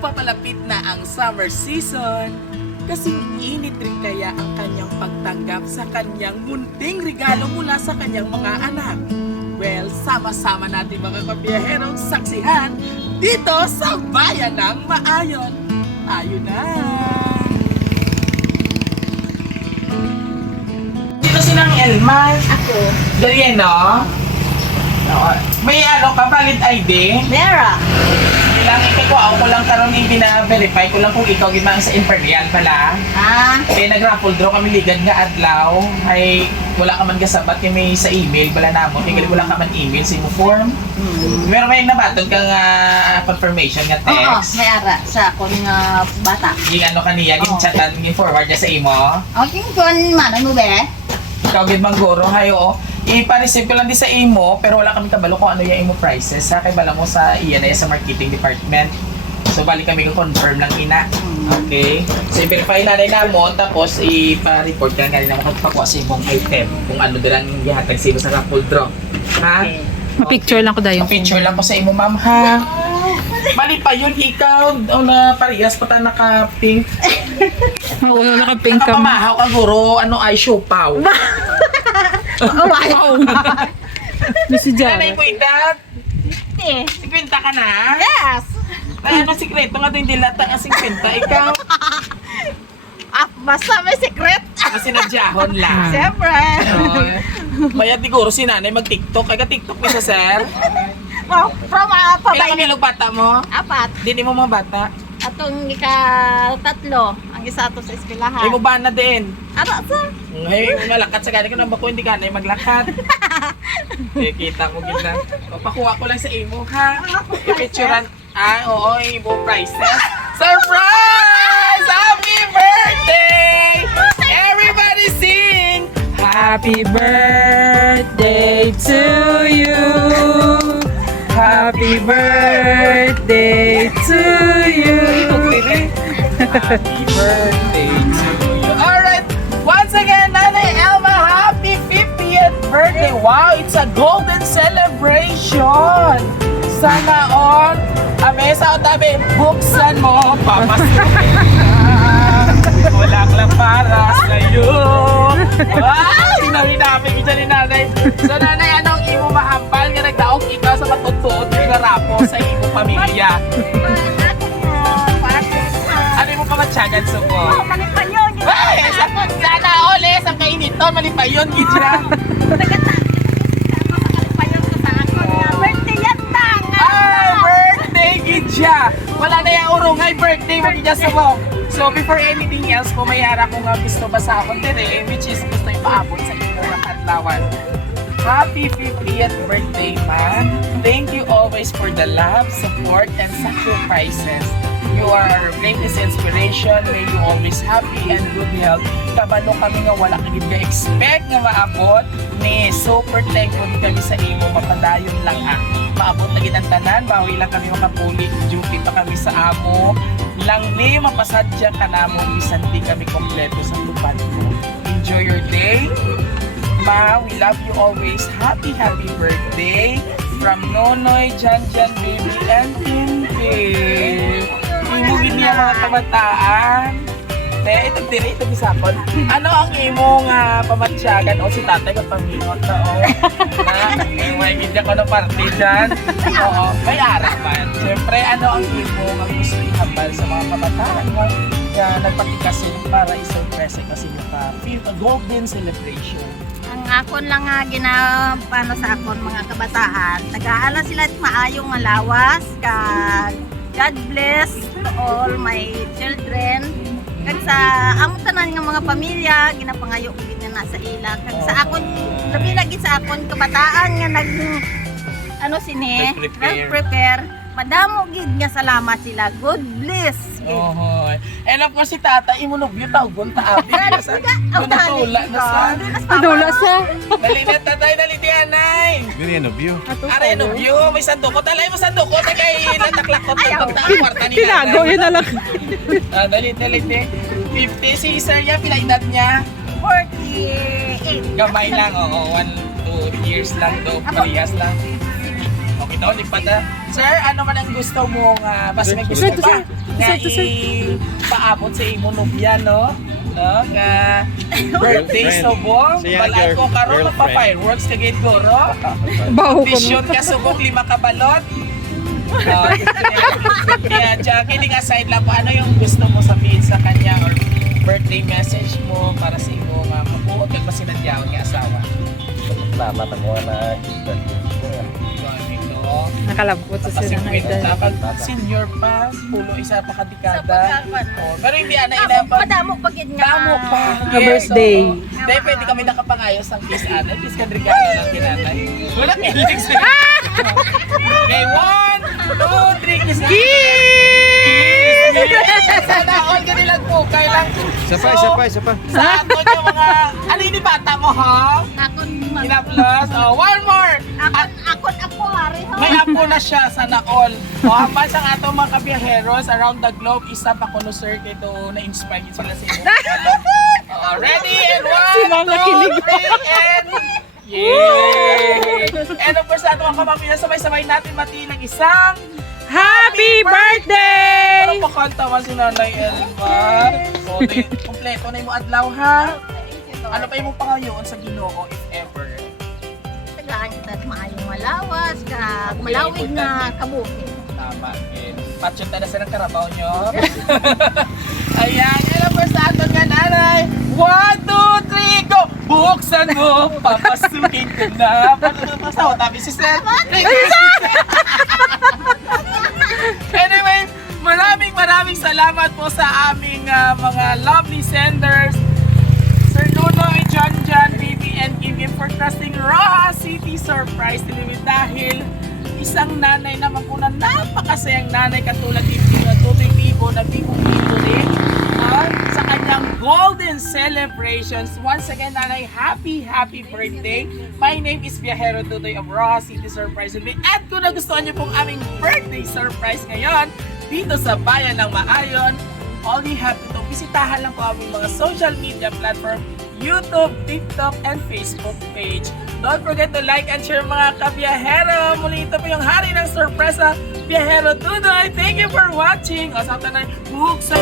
papalapit na ang summer season, kasing init rin kaya ang kanyang pagtanggap sa kanyang munting regalo mula sa kanyang mga anak. Well, sama-sama natin mga kabiyaherong saksihan dito sa Bayan ng Maayon. Tayo na! Dito sinang Elmar. Ako. Ganyan, no? May ano ka, valid ID? Mera. Kailangan ko ako lang karon i-verify ko lang kung ikaw gimang sa Imperial pala. Ah. Kaya nag-raffle draw kami ligad nga adlaw. Ay wala ka man kasabat yung may sa email bala namo. Kaya wala ka man email sa imo form. Pero may nabatod kang confirmation nga Oo, text. may ara sa akong bata. Yung ano kaniya, yung chatan, yung forward niya sa imo. Okay, kung manay mo be? Ikaw gid manggoro hayo. Ipa-receive ko lang di sa imo pero wala kami kabalo kung ano yung imo prices. Sa kay bala mo sa iyan ay sa marketing department. So balik kami ko confirm lang ina. Okay. So i-verify na mo tapos ipa-report ka nga na mo magpakuha sa imong item kung ano dirang gihatag sa imo sa raffle draw. Ha? Okay. Ma-picture lang ko dayon. Picture lang ko sa imo ma'am ha. Bali pa yun ikaw o na parehas pa ta naka-pink. Oo, naka-pink ka mo. Nakapamahaw ka guro ano ay siopaw. Wow! Si Ano Jara. yung edad? Eh. 50 ka na? Yes. Ay, ano sikreto nga ito yung dilata ang 50? Ikaw? Ah, basta may secret. Kasi nadyahon lang. Siyempre. Maya siguro si nanay mag-tiktok. Kaya ka-tiktok mo sa sir? Wow, from Kailan pabay. nilog bata mo? Apat. Dini mo mga bata? Atong ika-tatlo. Ang isa to sa eskwelahan. Ay mo ba na din? Ano sa? Ay, malakat sa ganit ko na bako hindi ka na maglakat. Eh, kita mo gina. O, pakuha ko lang sa imo ha. I-picturean. Ah, oo, imo prices. Surprise! Happy birthday! Everybody sing! Happy birthday to you. Happy birthday to you. Happy birthday to you. Alright, once again, Nanay Elma, happy 50th birthday. Wow, it's a golden celebration. Sana all, sa tabi, buksan mo, papasukin na. Wala lang para sa'yo. Wow, hinami-nami kita ni Nanay. So Nanay, anong imo mahampal nga nagdaog ikaw sa matutuot nga rapo sa imo pamilya? Ano mo pamatyagan sa ko? Oh, manipayon. Ay! Sana ole! Sa kainiton, malipayon, gidya! Birthday yan tang. Ay! Birthday, gidya! Wala na yung urungay, birthday mo, gidya sa mo! So, before anything else, kung may ara ko nga gusto basahon dire, which is gusto ipaabot sa inyo ng katlawan. Happy 50th birthday, man! Thank you always for the love, support, and sacrifices. You are our greatest inspiration. May you always happy and good health. Kabalo kami nga wala kagid nga expect nga maabot ni super thankful kami sa imo mapadayon lang ha. Maabot na gid ang tanan, bawi lang kami makapuli, duty pa kami sa amo. Lang ni mapasadya ka namo bisan di kami kompleto sa tupad mo. Enjoy your day. Ma, we love you always. Happy birthday from Nonoy, Janjan, Baby, and Tintin. Imugin niya mga kabataan. Ito dire, ito bisakon. Ano ang imong pamatsyagan o si tatay ko pamingot na o? May gidya ko na party dyan. Oo, may arap man. Siyempre, ano ang imong ang gusto ihambal sa mga kabataan mo? Kaya nagpatikasin para isurpresa kasi yung feel a golden celebration. Ang akon lang nga paano sa akon mga kabataan, nag-aala sila at maayong malawas kag God bless to all my children. Kag sa amo tanan nga mga pamilya ginapangayo ko gid na sa ila. Kag sa akon labi lagi sa akon kabataan nga prepare. Madamo gid nga salamat sila. God bless. Oh, and of course si tata imunobyo tawgon ta abi sa natula na sa Adula sa. dali na tatay dali di anay Very end of you. are nobyo may sandukot alay mo sandukot kay nataklakot ng ta kwarta ni Tinago yun na lang. dali di 50 si Sir ya pila edad niya 48. gamay lang oo 1 2 years lang do parehas lang okay daw di pa Sir, ano man ang gusto mo nga, mas may gusto Sir, pa nga sir, sir. ipaabot sa imo nobya, no? No? Nga birthday Friend. subong, Siya, balay ko karon girlfriend. magpa-fireworks ka gate goro. Baho ko Vision ka subong 5 kabalot. Kaya dyan, kiling aside lang po, ano yung gusto mo sabihin sa kanya or birthday message mo para sa imo nga mabuot kag masinadyawan nga asawa. Salamat ang mga nag-birthday. No? Nakalabot sa Kasi sila ng wait, edad. dapat senior pa, pulo isa pa Sa kadekada. pagkakan. Oh, pero hindi ana inabang. Madamo pagid nga. Damo pa. birthday. Hindi, pwede kami nakapangayos ng kiss ana. Kiss kan regalo ng kinanay. Wala kilig sa Okay, 1, 2, 3, kiss. Kiss! Sana all ka nilang po. Kailang. Isa pa. Sa ato yung mga, ano yung bata mo ha? Akon Kinaplas. Oh, one more. akon ako hari ho. May apo na siya, sana all. O hambal sa atong mga kabiyaheros around the globe, isa pa kuno sir kito na-inspire sila sa inyo. Ready? And Si Ma'am 1, nakilig. 2, 3, and... Yay! And of course, ato mga kapamilya, sabay-sabay natin matiin ng isang... Happy birthday! Ano pa kanta man si Nanay Elmar? So, kompleto na yung adlaw ha? Ano pa yung pangayoon sa Ginoo if ever? Tagaan kita maayong malawas ka malawig na kabukid. Tama. And patsyunta na sa ng karabaw nyo. Ayan, yun ang first ato nga nanay. 1, 2, 3, go! Buksan mo, papasukin ko na. Paano tabi si Sir? Anyway, maraming salamat po sa aming mga lovely senders. Sir Nunoy, John, Bibi, and Kim for trusting Roja City Surprise Delivery dahil isang nanay naman po na napakasayang nanay katulad ni Tutoy Bibo na Bibo-Bibo rin sa kanyang golden celebrations. Once again, nanay, happy birthday. My name is Viajero Tutoy of Roja City Surprise Delivery. At kung nagustuhan niyo pong aming birthday surprise ngayon dito sa Bayan ng Maayon, all you have to do, bisitahan lang po aming mga social media platform, YouTube, TikTok, and Facebook page. Don't forget to like and share mga kabiyahero. Muli ito po yung hari ng sorpresa, Biyahero Tutoy. Thank you for watching. O sa tanay, buksan.